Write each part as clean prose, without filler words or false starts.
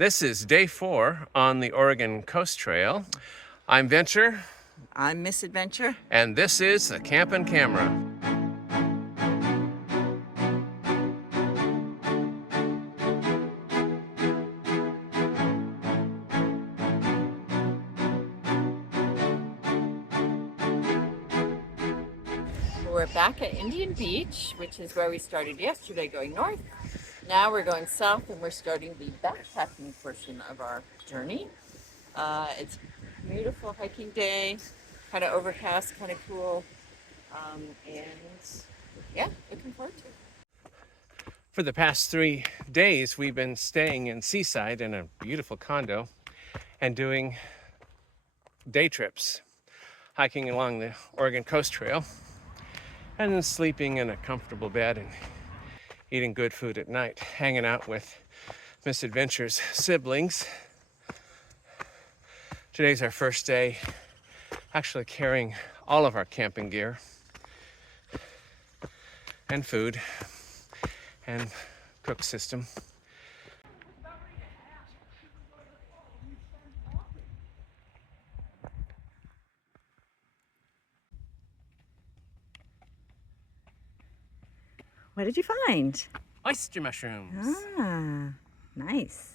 This is day 4 on the Oregon Coast Trail. I'm Venture. I'm MsVenture. And this is the Campin' Camera. We're back at Indian Beach, which is where we started yesterday going north. Now we're going south and we're starting the backpacking portion of our journey. It's a beautiful hiking day, kind of overcast, kind of cool, and yeah, looking forward to it. For the past 3 days, we've been staying in Seaside in a beautiful condo and doing day trips, hiking along the Oregon Coast Trail, and then sleeping in a comfortable bed and eating good food at night, hanging out with MsVenture's siblings. Today's our first day actually carrying all of our camping gear and food and cook system. What did you find? Oyster mushrooms. Ah, nice.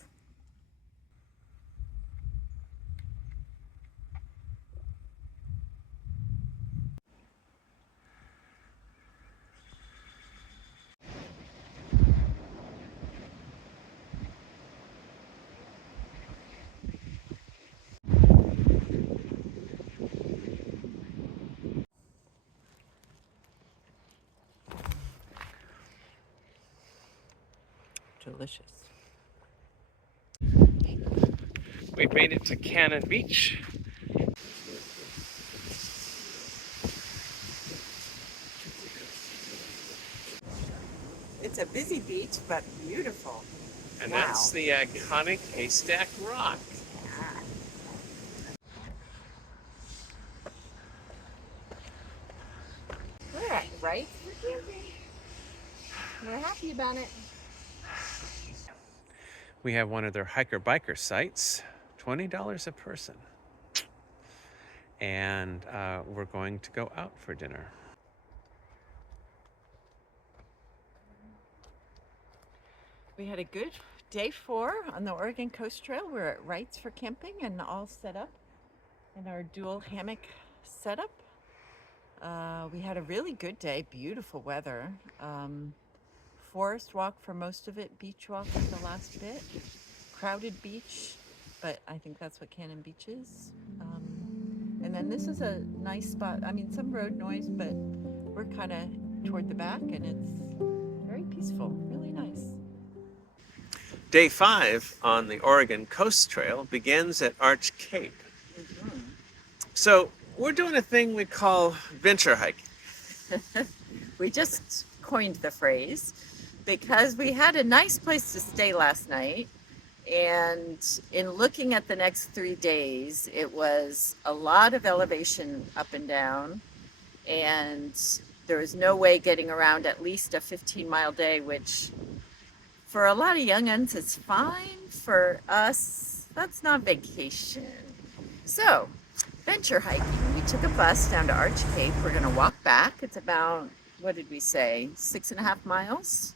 Delicious. We've made it to Cannon Beach. It's a busy beach, but beautiful. And Wow. that's the iconic Haystack Rock. Ah. We're at right for camping. We're happy about it. We have one of their hiker-biker sites, $20 a person. And we're going to go out for dinner. We had a good day 4 on the Oregon Coast Trail. We're at Wright's for camping and all set up in our dual hammock setup. We had a really good day, beautiful weather. Forest walk for most of it, beach walk for the last bit. Crowded beach, but I think that's what Cannon Beach is. And then this is a nice spot. I mean, some road noise, but we're kind of toward the back and it's very peaceful, really nice. Day 5 on the Oregon Coast Trail begins at Arch Cape. Mm-hmm. So we're doing a thing we call venture hiking. We just coined the phrase because we had a nice place to stay last night, and in looking at the next 3 days, it was a lot of elevation up and down, and there was no way getting around at least a 15-mile day, which for a lot of young'uns is fine. For us, that's not vacation. So venture hiking, we took a bus down to Arch Cape. We're going to walk back. It's about, what did we say, 6.5 miles.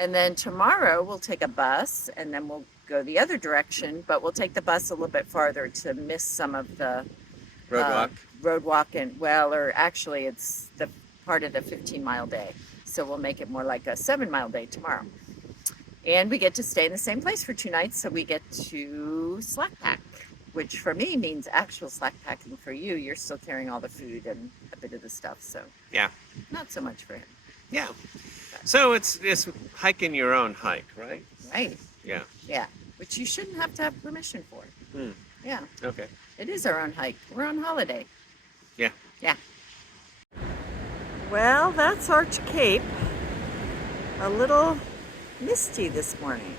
And then tomorrow we'll take a bus and then we'll go the other direction, but we'll take the bus a little bit farther to miss some of the road walk. And well, or actually it's the part of the 15-mile day. So we'll make it more like a 7-mile day tomorrow. And we get to stay in the same place for 2 nights. So we get to slack pack, which for me means actual slack packing. For you, you're still carrying all the food and a bit of the stuff. So Yeah. not so much for him. Yeah. So it's hiking your own hike, right? Right. Yeah. Yeah. Which you shouldn't have to have permission for. Hmm. Yeah. Okay. It is our own hike. We're on holiday. Yeah. Yeah. Well, that's Arch Cape. A little misty this morning.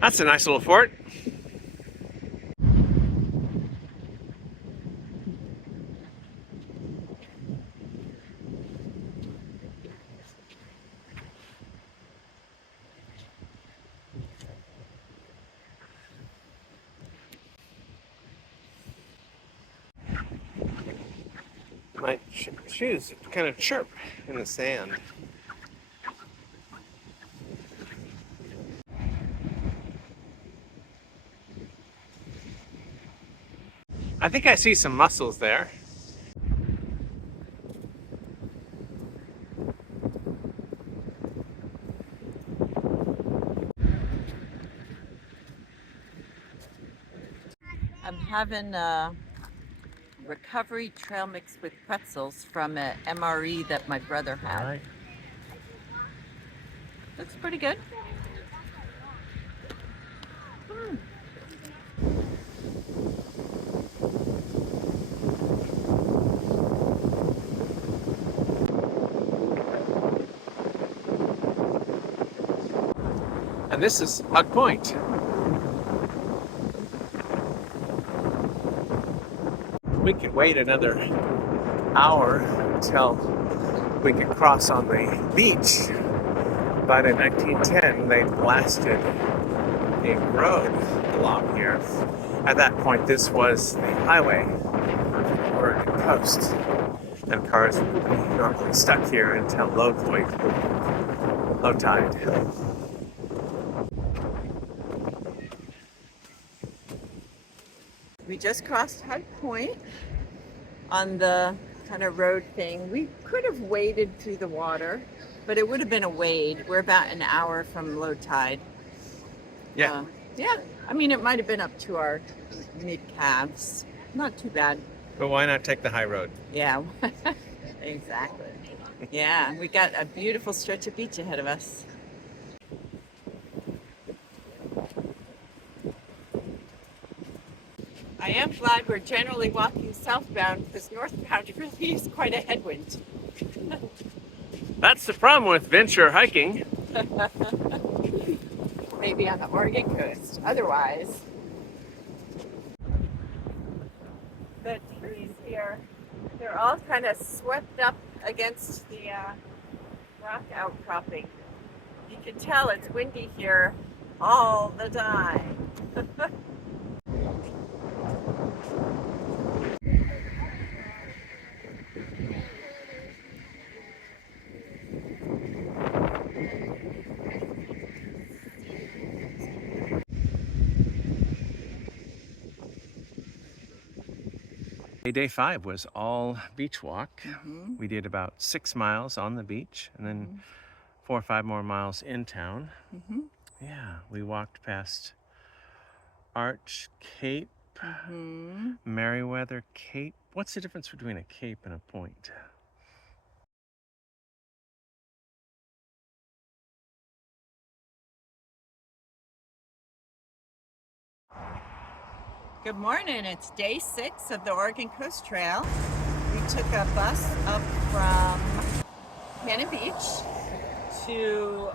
That's a nice little fort. My shoes kind of chirp in the sand. I think I see some mussels there. I'm having a recovery trail mix with pretzels from an MRE that my brother had. All right. Looks pretty good. Mm. And this is Hug Point. We could wait another hour until we could cross on the beach. But in 1910, they blasted a road along here. At that point, this was the highway of the Oregon coast. And cars would be normally stuck here until low point, low tide. We just crossed Hug Point on the kind of road thing. We could have waded through the water, but it would have been a wade. We're about an hour from low tide. Yeah. Yeah. I mean, it might have been up to our mid calves. Not too bad. But why not take the high road? Yeah. Exactly. Yeah. We got a beautiful stretch of beach ahead of us. I am glad we're generally walking southbound because northbound really is quite a headwind. That's the problem with venture hiking. Maybe on the Oregon coast. Otherwise, the trees here, they're all kind of swept up against the rock outcropping. You can tell it's windy here all the time. Day 5 was all beach walk. Mm-hmm. We did about 6 miles on the beach and then 4 or 5 more miles in town. Mm-hmm. Yeah, we walked past Arch Cape, Mm-hmm. Meriwether Cape. What's the difference between a cape and a point? Good morning. It's day 6 of the Oregon Coast Trail. We took a bus up from Cannon Beach to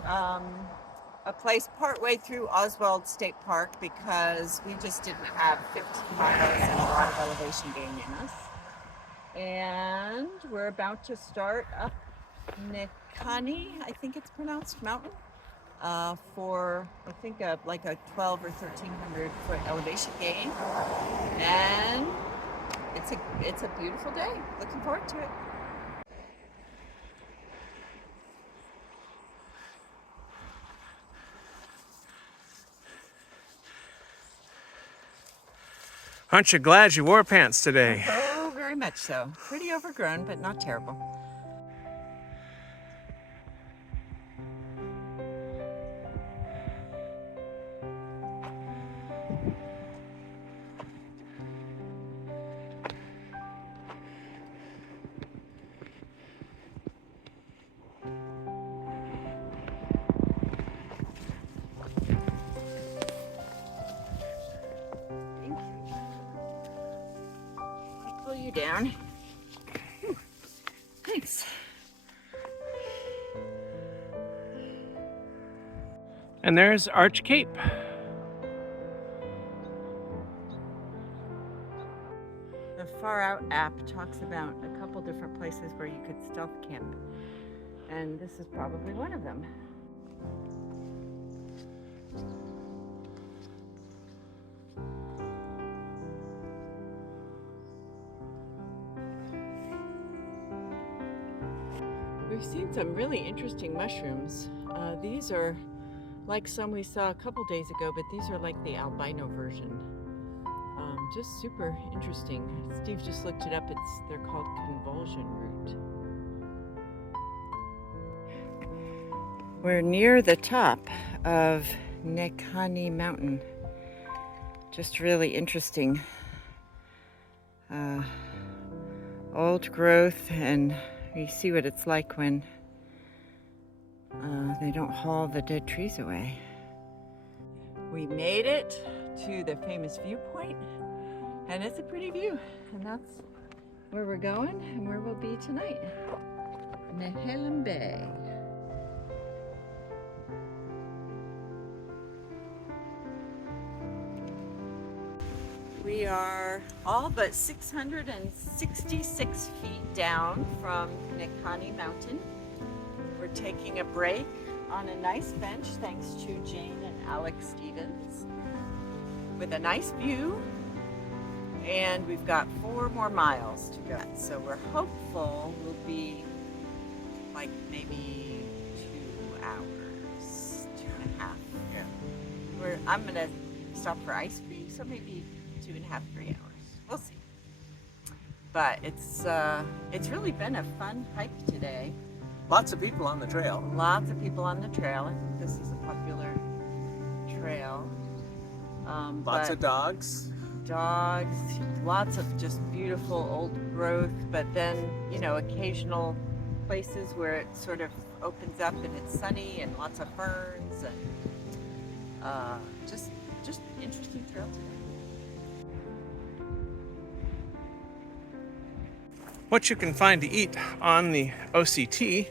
a place partway through Oswald State Park because we just didn't have 15 miles and a lot of elevation gain in us. And we're about to start up Nekani, I think it's pronounced, mountain, for I think like a 12 or 1300 foot elevation gain. And it's a beautiful day. Looking forward to it. Aren't you glad you wore pants today? Oh, very much so. Pretty overgrown, but not terrible. Pull you down. Whew. Thanks. And there's Arch Cape. The Far Out app talks about a couple different places where you could stealth camp, and this is probably one of them. We've seen some really interesting mushrooms. These are like some we saw a couple days ago, but these are like the albino version. Just super interesting. Steve just looked it up. They're called convulsion root. We're near the top of Nehalem Mountain. Just really interesting. Old growth, and you see what it's like when they don't haul the dead trees away. We made it to the famous viewpoint, and it's a pretty view, and that's where we're going and where we'll be tonight. Nehalem Bay. We are all but 666 feet down from Nehalem Mountain. We're taking a break on a nice bench thanks to Jane and Alex Stevens with a nice view, and we've got 4 more miles to go. So we're hopeful we'll be like maybe 2 hours, 2.5. Yeah. I'm gonna stop for ice cream, so maybe 2.5, 3 hours. We'll see. But it's really been a fun hike today. Lots of people on the trail. Lots of people on the trail. I think this is a popular trail. Lots of dogs. Dogs, lots of just beautiful old growth, but then, you know, occasional places where it sort of opens up and it's sunny and lots of ferns, and just interesting trail today. What you can find to eat on the OCT,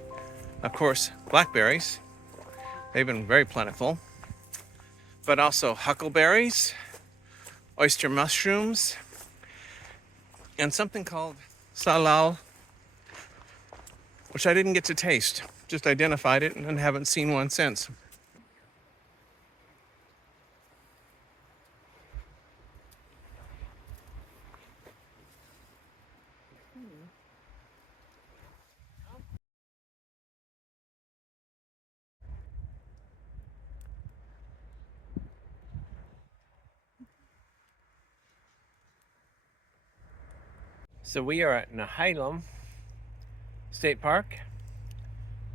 of course, blackberries. They've been very plentiful. But also huckleberries, oyster mushrooms, and something called salal, which I didn't get to taste. Just identified it and haven't seen one since. So we are at Nehalem State Park.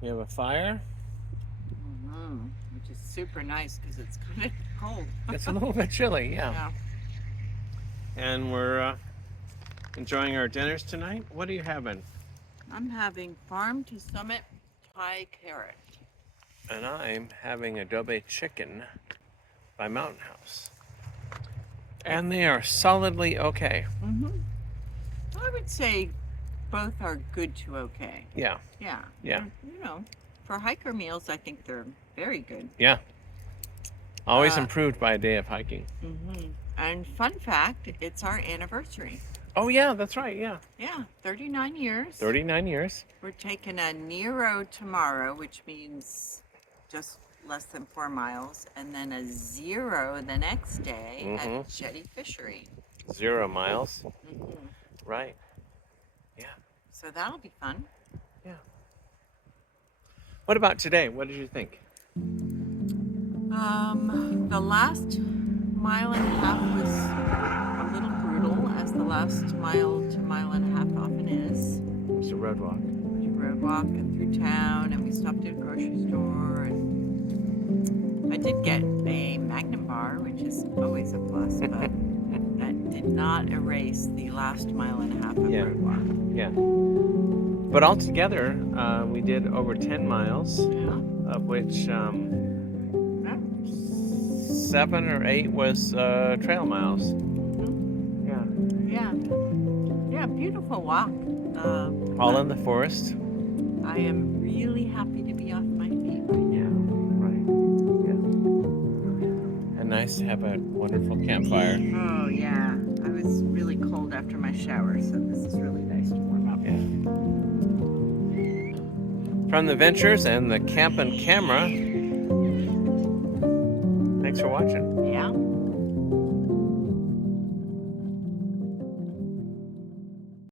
We have a fire. Which is super nice because it's kind of cold. It's a little bit chilly, yeah. Yeah. And we're enjoying our dinners tonight. What are you having? I'm having farm to summit Thai carrot. And I'm having adobe chicken by Mountain House. And they are solidly okay. I would say both are good to okay. Yeah. Yeah. Yeah. You know, for hiker meals, I think they're very good. Yeah. Always improved by a day of hiking. And fun fact, it's our anniversary. Oh, yeah, that's right. Yeah. Yeah, 39 years. 39 years. We're taking a Nero tomorrow, which means just less than 4 miles, and then a 0 the next day at Jetty Fishery. 0 miles. Right. Yeah. So that'll be fun. Yeah. What about today? What did you think? The last mile and a half was a little brutal, as the last mile to mile and a half often is. It was a road walk. We road walk and through town, and we stopped at a grocery store, and I did get a Magnum bar, which is always a plus, but that did not erase the last mile and a half of road walk. Yeah. But altogether, we did over 10 miles, of which 7 or 8 was trail miles. Yeah, beautiful walk. All in the forest. I am really happy to be off my feet right now. Yeah, right. Yeah. And nice to have a wonderful campfire. Oh yeah, I was really cold after my shower, so this is really nice to warm up. Yeah. From the Ventures and the Camp and Camera, thanks for watching. Yeah.